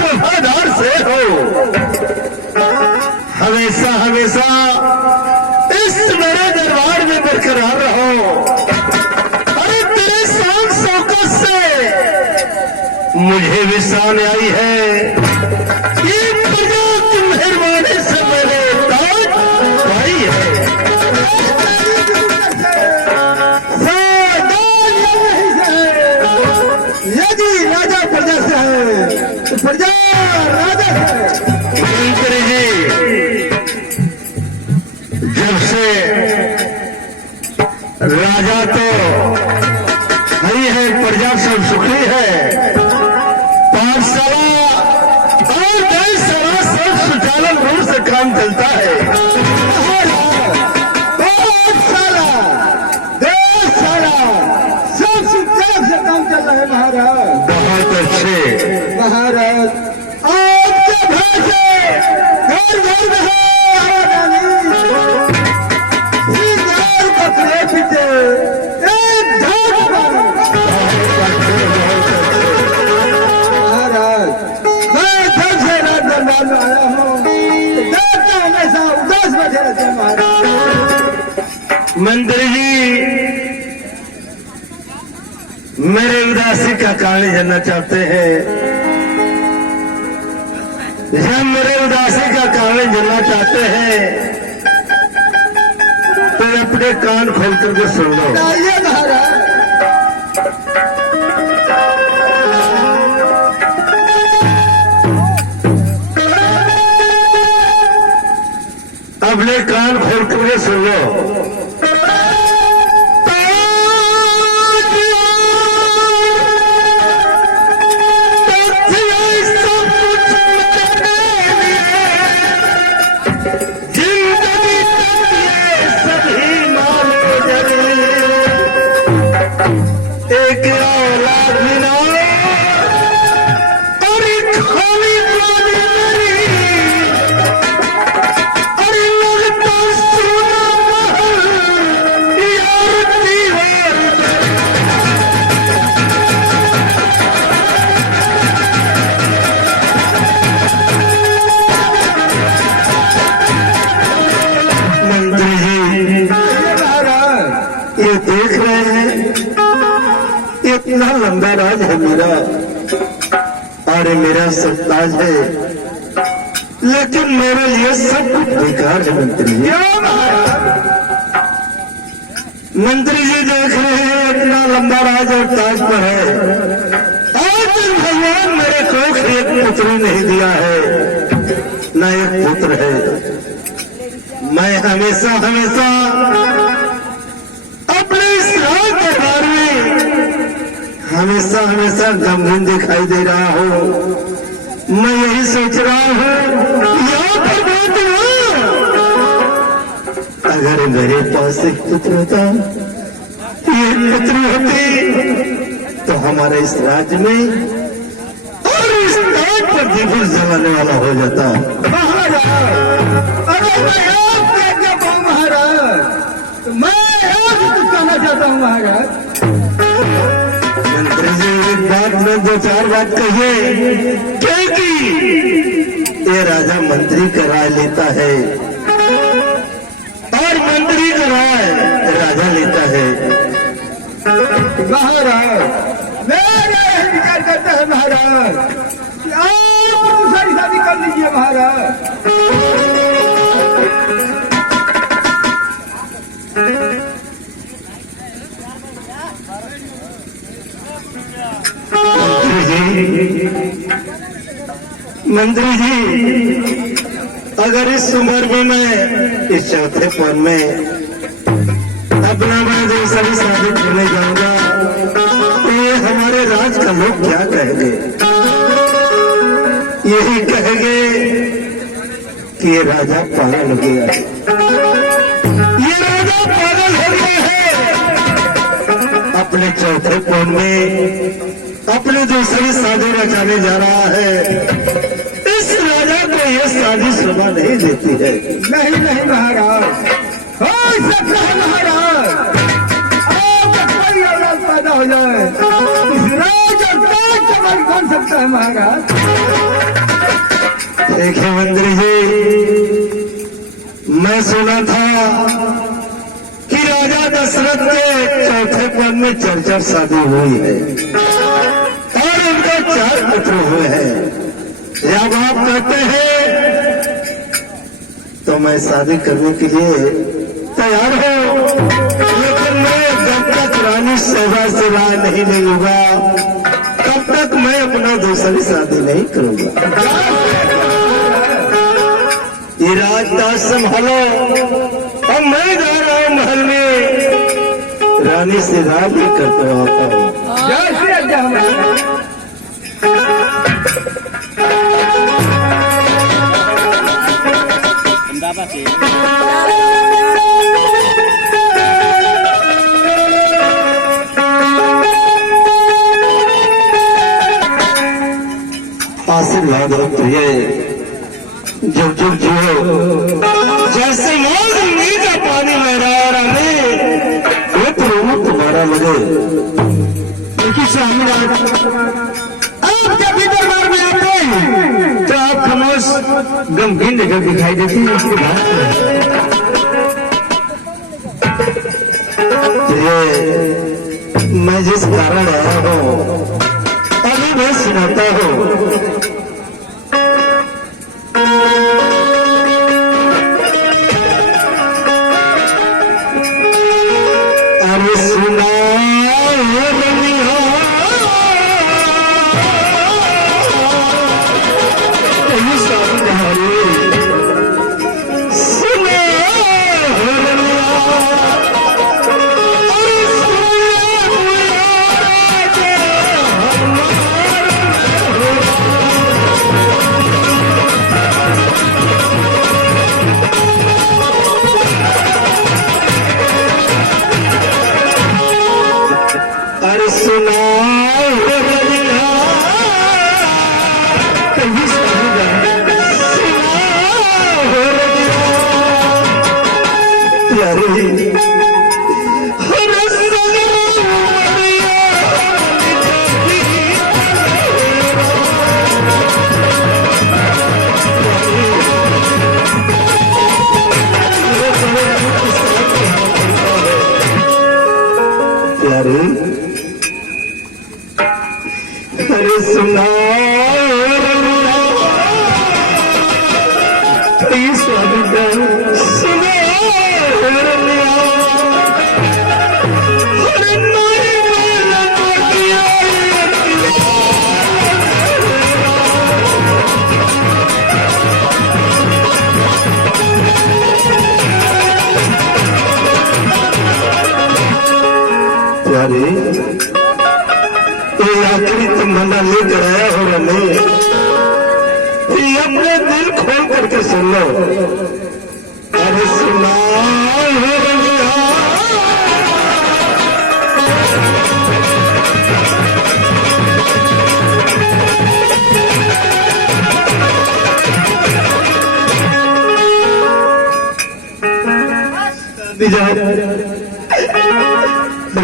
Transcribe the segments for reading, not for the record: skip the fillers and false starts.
वफादार से हो, हमेशा हमेशा इस मेरे दरबार में बरकरार रहो। अरे तेरे शान शौकत से मुझे भी शान आई है। ये प्रजा की मेहरबानी से मेरे ताज भाई है। यदि राजा प्रजा से है तो प्रजा राजा है। मंत्री जी, जब से राजा तो नहीं है, प्रजा सब सुखी है। पाठशाला और गौशाला सब सुचालन रूप से काम चलता है। पाठशाला गौशाला सब सुचारू से काम चल रहा है महाराज। बहुत अच्छे महाराज आपके भाषे घर घर में है आवाजानी। सिंगार पकड़े पीछे एक झाग पानी। महाराज मैं घर से रात दरबार में आया हूँ, देखता हमेशा उदास बैठे रहते हैं महाराज। मंत्री जी, मेरे उदासी का कारण जानना चाहते हैं। जब मेरे उदासी का कारण जानना चाहते हैं तो अपने कान खोल करके सुन लो। आइए महाराज। अपने कान खोल करके सुन लो। एक औलाद बिना और एक खाली बानी मेरी, और लगता सोना महल यार दीवार। मंत्री जी, ये देख रहे हैं, इतना लंबा राज है मेरा और मेरा सरताज है, लेकिन मेरे लिए सब कुछ बेकार है। मंत्री जी, मंत्री जी देख रहे हैं, इतना लंबा राज और ताज पर है। आज भगवान मेरे को एक पुत्र नहीं दिया है, न एक पुत्र है। मैं हमेशा हमेशा अपने इस राज दरबार में हमेशा हमेशा गमगीन दिखाई दे रहा हूँ। मैं यही सोच रहा हूँ, यहाँ पर बात हुआ, अगर मेरे पास एक पुत्र होता, ये पुत्री होती, तो हमारे इस राज्य में और इस ताज पर दीपक जलाने वाला हो जाता। महाराज अगर मैं आपके आज्ञा पाऊं महाराज, तो मैं आपसे कुछ कहना चाहता हूँ महाराज। मंत्री जी, एक बात में दो चार बात कहिए, क्योंकि ये राजा मंत्री का राय लेता है और मंत्री का राय राजा लेता है। महाराज मेरा यही विचार करता है महाराज कि आप दूसरी शादी कर लीजिए महाराज। मंत्री जी, अगर इस उम्र में मैं इस चौथे पन में अपना मैं जो सभी शादी करने जाऊंगा तो ये हमारे राज का लोग क्या कहेंगे? यही कहेंगे कि ये राजा पागल हो गया, ये राजा पागल हो गया है। अपने चौथे पन में अपने दूसरी शादी रचाने जा रहा है। इस राजा को यह शादी शोभा नहीं देती है। नहीं नहीं महाराज, हो सकता है महाराज आपका कोई औलाद पैदा हो जाए, इस राजा का कमल बन सकता है महाराज। देखिए मंत्री जी, मैं सुना था कि राजा दशरथ के चौथे पद में चर्चा शादी हुई है और उनका 4 पुत्र हुए हैं। जब आप कहते हैं तो मैं शादी करने के लिए तैयार हूं, लेकिन मैं जब तक रानी सेवा से राय नहीं लूंगा तब तक मैं अपना दूसरी शादी नहीं करूंगा। ये राजदास संभालो और मैं जा रहा हूं महल में रानी से राय लेकर तो आता हूं। आशीर्वाद हो प्रिय, जुग जुग जियो, जैसे मौज मीर का पानी लहरा रहे वो प्रेम तुम्हारा लगे। देखिए स्वामी आप जब भी दरबार में आते हैं तो आप खामोश गमगीन जगह दिखाई देती है। उसके बाद मैं जिस कारण आया हूँ अभी मैं सुनाता हूँ। अरे सुना अरे सुना प्यारे ये आखिरी तमन्ना लेकर आया हो रहे, अपने दिल खोल करके सुन लो। अरे सुना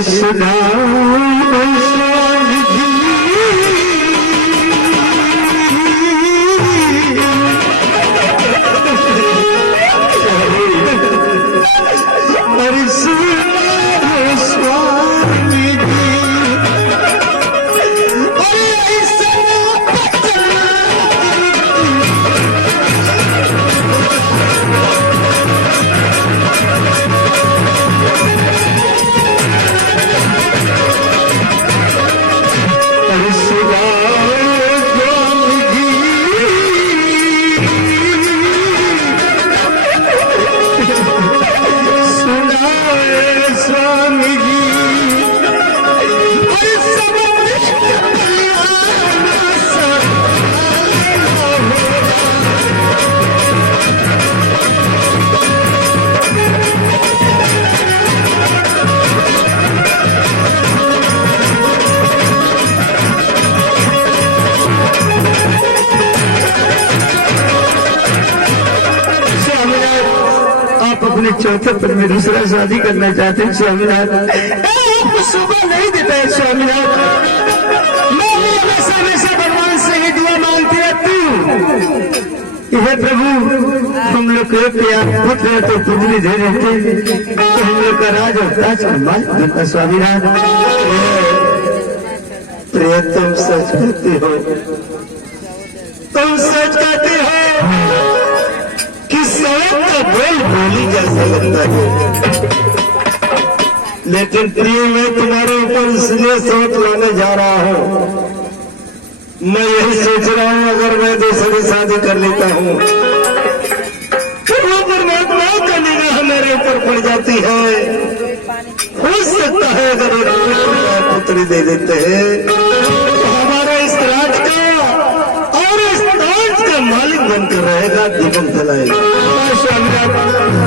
सुना अपने चौथे पद में दूसरा शादी करना चाहते हैं स्वामीनाथ। आपको शोभा नहीं देता है स्वामीनाथ। मैं हमेशा हमेशा भगवान से ही दुआ मांगती रहती हूँ, हे प्रभु हम लोग को प्यार पुत्र तो पुत्री दे देते तो हम लोग का राज और ताज का मालिक बनता स्वामीनाथ। प्रिय तुम सच कहती हो, तुम सच कहती हो कि सड़क का बोल बोली जैसा लगता है, लेकिन प्रिय मैं तुम्हारे ऊपर इसलिए सोच लाने जा रहा हूँ। मैं यही सोच रहा हूँ अगर मैं दूसरी शादी कर लेता हूँ तो वो परमात्मा का निगाह मेरे ऊपर पड़ जाती है। हो सकता है अगर एक पुत्री दे देते हैं तो हमारा इस राज का और इस ताज का मालिक बनकर रहेगा, जीवन चलाएगा स्वामीनाथ।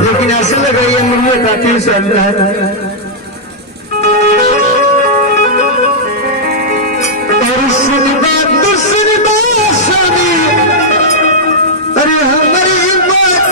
लेकिन ऐसा लग रही है मुझे काफी स्वामीनाथ। और सुनी बात स्वामी, अरे हमारी बात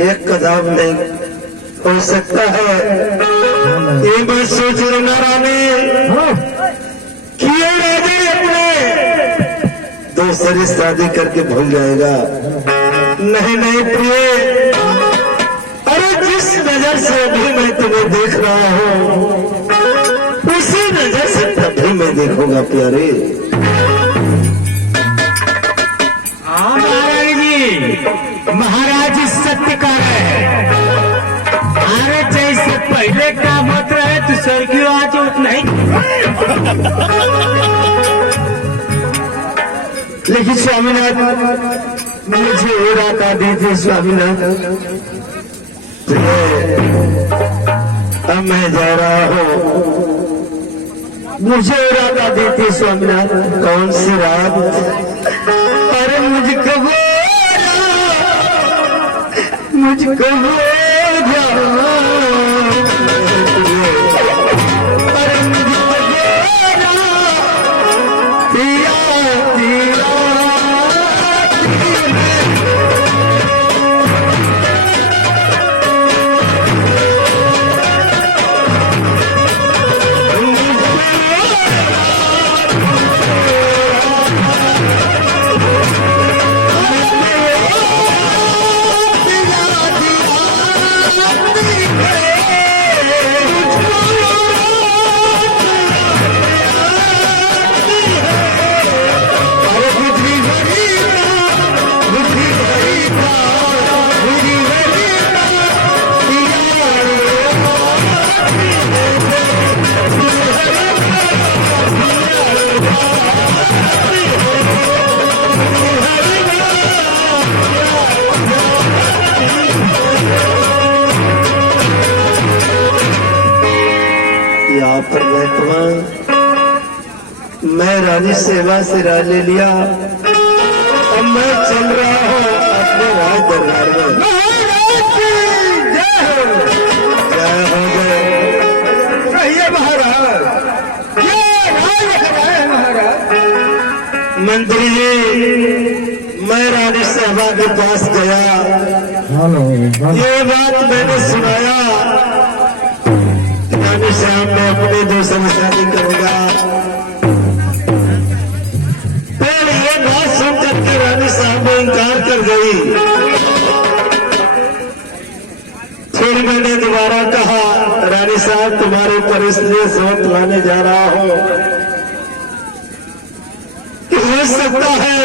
एक कदम नहीं हो सकता है। ये मैं सोच रहा रानी कि ये राजा अपने दूसरी शादी करके भूल जाएगा। नहीं नहीं प्रिय, अरे जिस नजर से अभी मैं तुम्हें देख रहा हूँ उसी नजर से तभी मैं देखूंगा प्यारे। महाराज सत्य का है, अरे जैसे पहले काम होता है तो सर की आज उतना ही। लेकिन स्वामीनाथ मुझे इरादा दीजिए स्वामीनाथ। अब मैं जा रहा हूँ, मुझे इरादा दीजिए स्वामीनाथ। कौन सी रात? अरे मुझको माफ कर महकमा, मैं रानी सेवा से राज ले लिया। अब मैं चल रहा हूँ अपने राज दरबार में। महाराज की जय हो। जय हो गए। कहिए महाराज, ये राज है महाराज। मंत्री जी, मैं रानी सेवा के पास गया, ये बात मैंने सुनाया, रानी साहब मैं अपने दोस्तों में शादी करूंगा। पर ये बात सुन करके रानी साहब ने इनकार कर गई। फिर मैंने दोबारा कहा, रानी साहब तुम्हारे ऊपर इसलिए शर्त लाने जा रहा हूं कि हो सकता है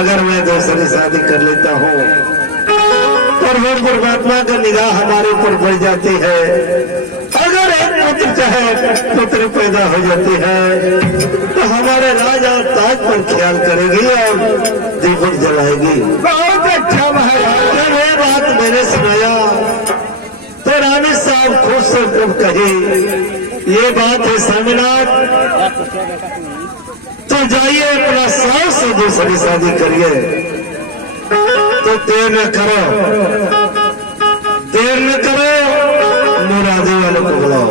अगर मैं दूसरी शादी कर लेता हूं पर वो परमात्मा का निगाह हमारे ऊपर बढ़ जाती है। अगर एक पुत्र चाहे पुत्र पैदा हो जाती है तो हमारे राजा ताज पर ख्याल करेगी और दीपक जलाएगी। बहुत अच्छा महाराज। जब ये बात मैंने सुनाया तो रानी साहब खुद से जब कही ये बात है स्वामीनाथ, तो जाइए अपना सास से दूसरी शादी करिए। तो देर न करो, देर न करो, मुरादी वाले को बुलाओ।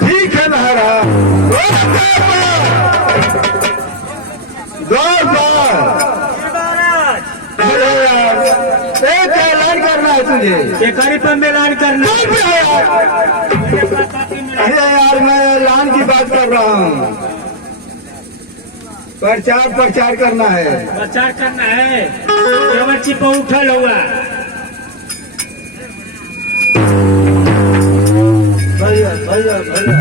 ठीक है महाराज। एक ऐलान करना है तुझे। केकारी पर ऐलान करना। अरे यार मैं ऐलान की बात कर रहा हूँ। प्रचार करना है। प्रचार करना है। केवल चिपा उठल हुआ। भैया भैया भैया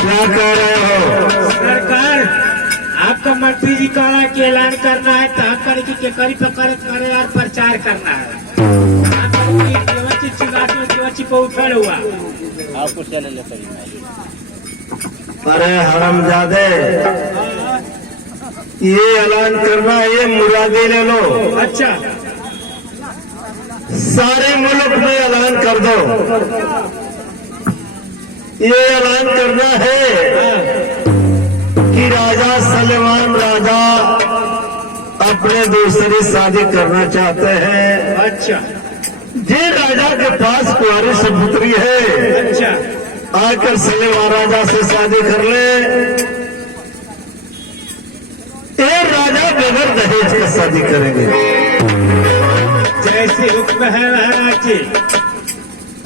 क्या कह रहे हो? सरकार आपका मंत्री जी कहा कि ऐलान करना है तो आप करे की केकारी पर करे और प्रचार करना है। केवल चिपा उठल हुआ। अरे हरामजादे, ये ऐलान करना है, ये मुरादी ले लो। अच्छा, सारे मुल्क में ऐलान कर दो। ये ऐलान करना है कि राजा सलेमान राजा अपने दूसरी शादी करना चाहते हैं। अच्छा, जे राजा के पास कुंवारी सपुत्री है, अच्छा, आकर सलेमान राजा से शादी कर ले। ये राजा बगैर दहेज का शादी करेंगे। जैसे हुक्म है महाराज जी।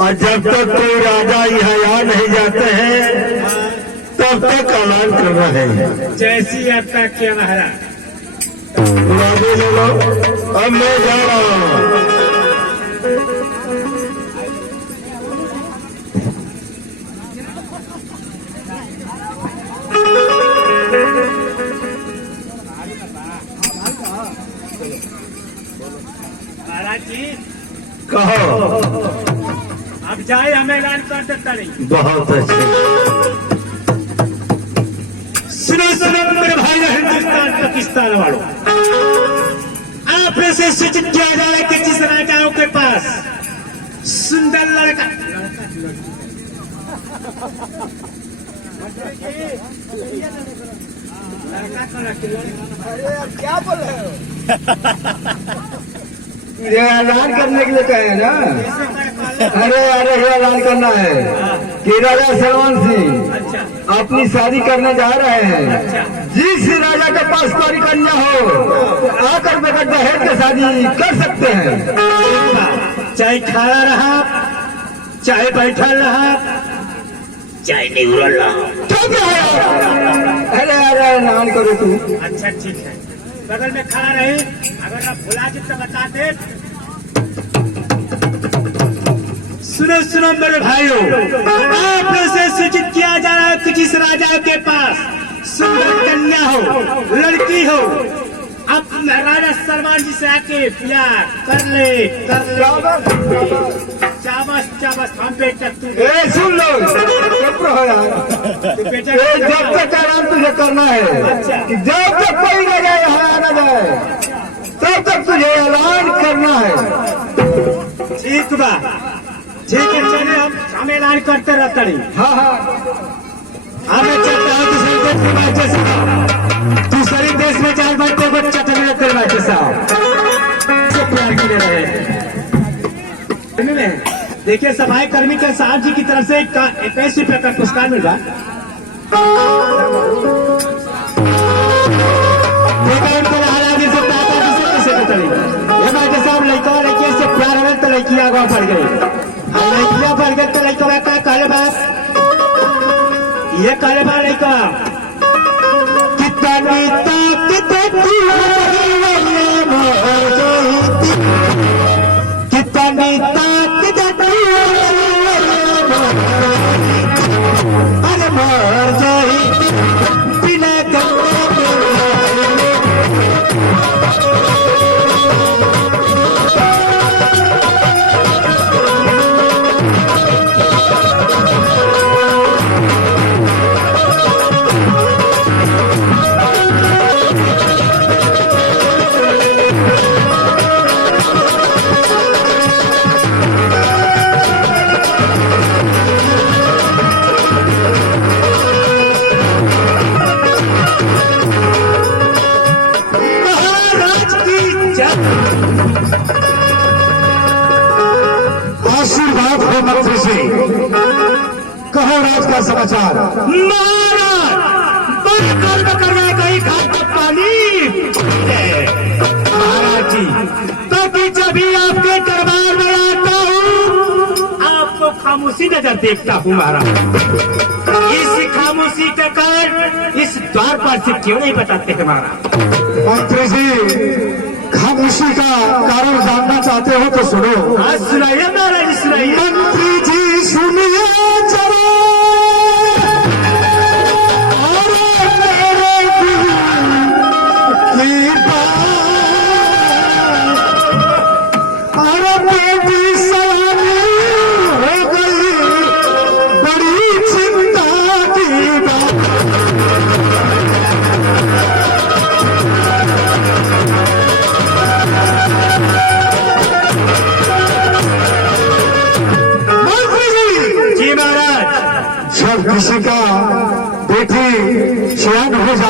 और जब तक कोई राजा यहाँ आ नहीं जाते हैं तब तक ऐलान करना है। जैसी आपका क्या महाराज। मुरादी ले लो। अब मैं जा रहा हूँ। महाराज जी कहो। अब जाए, हम ऐलान कर देता नहीं। बहुत अच्छे। सुनो सुनो मेरे भाई हिंदुस्तान पाकिस्तान वालों, आपने से सूचित किया जा रहा है कि जिस राजाओं के पास सुंदर लड़का क्या बोल रहे हो? ये ऐलान करने के लिए कहे ना। अरे ये ऐलान करना है कि राजा सलमान सिंह अपनी शादी करने जा रहे हैं। जिस राजा के पास कोई कन्या हो आकर बगैर दहेज के शादी कर सकते हैं। चाहे खड़ा रहा, चाहे बैठा रहा, चाहे निगुरल रहा। ठीक है। अरे ऐलान करो तू। अच्छा ठीक है, बगल में खड़ा रहे। अगर आप भुला जी तो बता दे। सुनो सुनो मेरे भाइयों, आपने से सूचित किया जा रहा है कि जिस राजा के पास सुंदर कन्या हो, लड़की हो, अब राजा सलमान जी से आके प्यार कर ले, चाबस चाबस। हम बेटा तू सुन लो, चुप रहो यार। बेटा जब तक ऐलान तुझे करना है अच्छा। कि जब तक कोई राजा यहाँ आना जाए तब तक तुझे ऐलान करना है। ठीक बा, ठीक है चले हम ऐलान करते रहते नहीं। हाँ हाँ हमें चलता है दूसरे देश में बैठे साहब, दूसरे देश में चार बैठे को चटने कर बैठे साहब से प्यार के रहे। देखिए सफाई कर्मी के साहब जी की तरफ से 21 रुपये का पुरस्कार मिल रहा। ये बैठे साहब लड़का लड़की से प्यार है तो लड़कियां आगे बढ़ गई, लड़कियां बढ़ गई तो लड़का का काले बाप ये काले बाप लड़का कितनी ताकत कितनी ताकत अरे मर जाए बिना आशीर्वाद हो मंत्री से कहो राज का समाचार। महाराज करने कहीं घाट का पानी महाराज जी तो जब भी आपके दरबार में आता हूँ आपको खामोशी नजर देखता हूँ महाराज। इस खामोशी का कारण इस द्वार पर से क्यों नहीं बताते हैं महाराज? मंत्री जी खामोशी का कारण जानना चाहते हो तो सुनो। हाँ सुनाइए महाराज सुनाइए। मंत्री जी सुनिए जरा और मेरे दिल की बात, अरे बेटी सलामी हो गई बड़ी चिंता की बात। जी महाराज जब किसी का बेटी सयान हो जाए